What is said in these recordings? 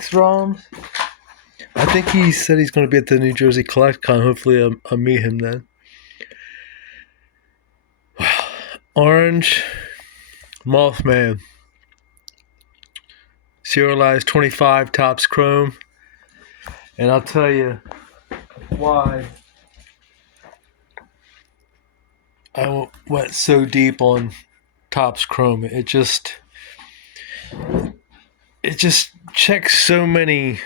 Alex Roms. I think he said he's going to be at the New Jersey CollectCon. Hopefully, I'll meet him then. Orange Mothman. Serialized 25 Topps Chrome. And I'll tell you why I went so deep on Topps Chrome. It just checks so many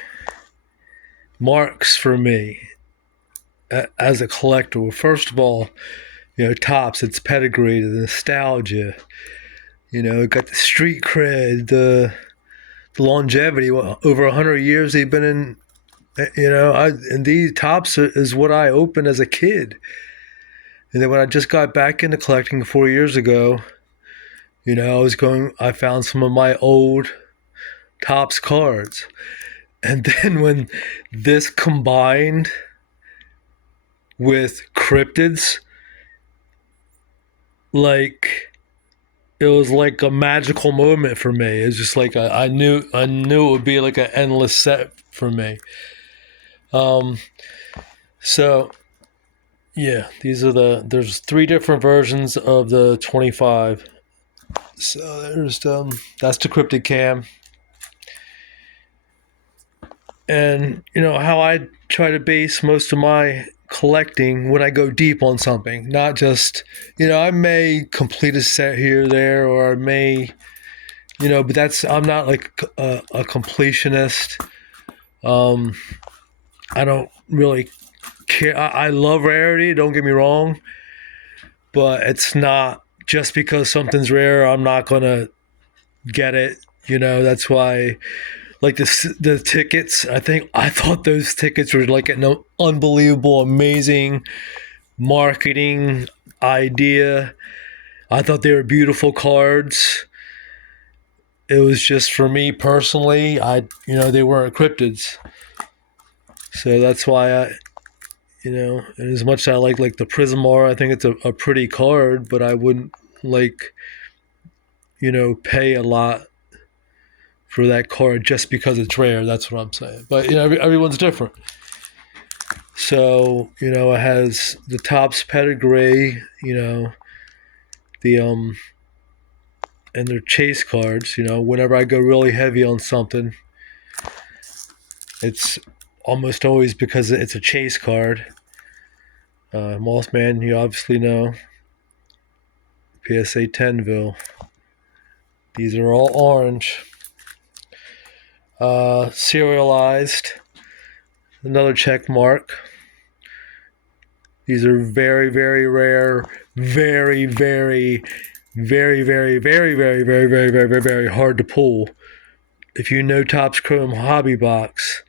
marks for me as a collector. Well, first of all, Topps, its pedigree, the nostalgia, got the street cred, the longevity. Over 100 years they've been in. And these Topps is what I opened as a kid. And then when I just got back into collecting 4 years ago, I found some of my old Topps cards. And then when this combined with cryptids, it was like a magical moment for me. It's just like I knew it would be like an endless set for me. So yeah, there's 3 different versions of the 25. So there's that's the Cryptid Cam. And how I try to base most of my collecting when I go deep on something, not just, I may complete a set here or there, or I may, but I'm not like a completionist. I don't really care. I love rarity, don't get me wrong, but it's not just because something's rare, I'm not going to get it. That's why, like the tickets, I thought those tickets were like an unbelievable, amazing marketing idea. I thought they were beautiful cards. It was just, for me personally, they weren't cryptids. So that's why and as much as I like the Prismar, I think it's a pretty card, but I wouldn't pay a lot for that card just because it's rare. That's what I'm saying. But everyone's different. So it has the Topps pedigree, the and their chase cards. Whenever I go really heavy on something, it's almost always because it's a chase card. Mothman, you obviously know. PSA 10ville. These are all orange. Serialized. Another check mark. These are very, very rare. Very, very, very, very, very, very, very, very, very, very, very hard to pull. If you know Topps Chrome Hobby Box,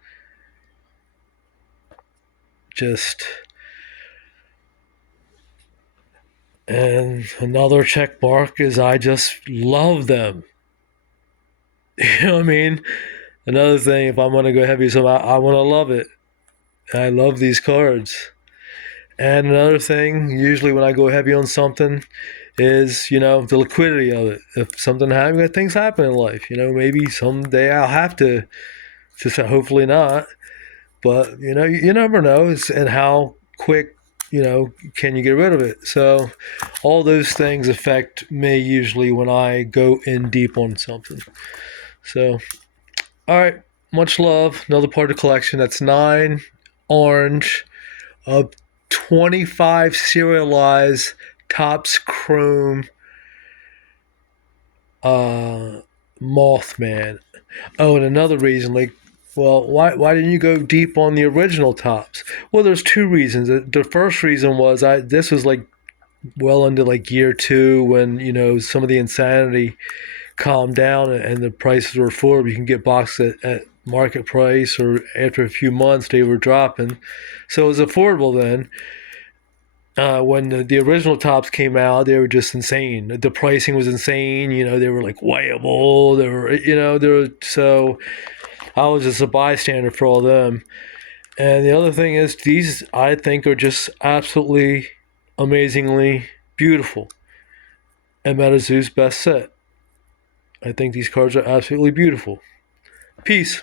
and another check mark is I just love them. You know what I mean? Another thing, if I'm going to go heavy, so I want to love it. I love these cards. And another thing, usually when I go heavy on something, is, the liquidity of it. If something happens, things happen in life. Maybe someday I'll have to, just hopefully not. But, you never know. And how quick, can you get rid of it? So all those things affect me usually when I go in deep on something. So, all right. Much love. Another part of the collection. That's 9 orange of 25 serialized Topps Chrome Mothman. Oh, and another reason, why didn't you go deep on the original Topps? Well, there's 2 reasons. The first reason was this was well into year 2 when some of the insanity calmed down and the prices were affordable. You can get boxes at market price, or after a few months they were dropping, so it was affordable then. When the original Topps came out, they were just insane. The pricing was insane. They were weighable. So I was just a bystander for all of them. And the other thing is, these I think are just absolutely amazingly beautiful. And Metazoo's best set. I think these cards are absolutely beautiful. Peace.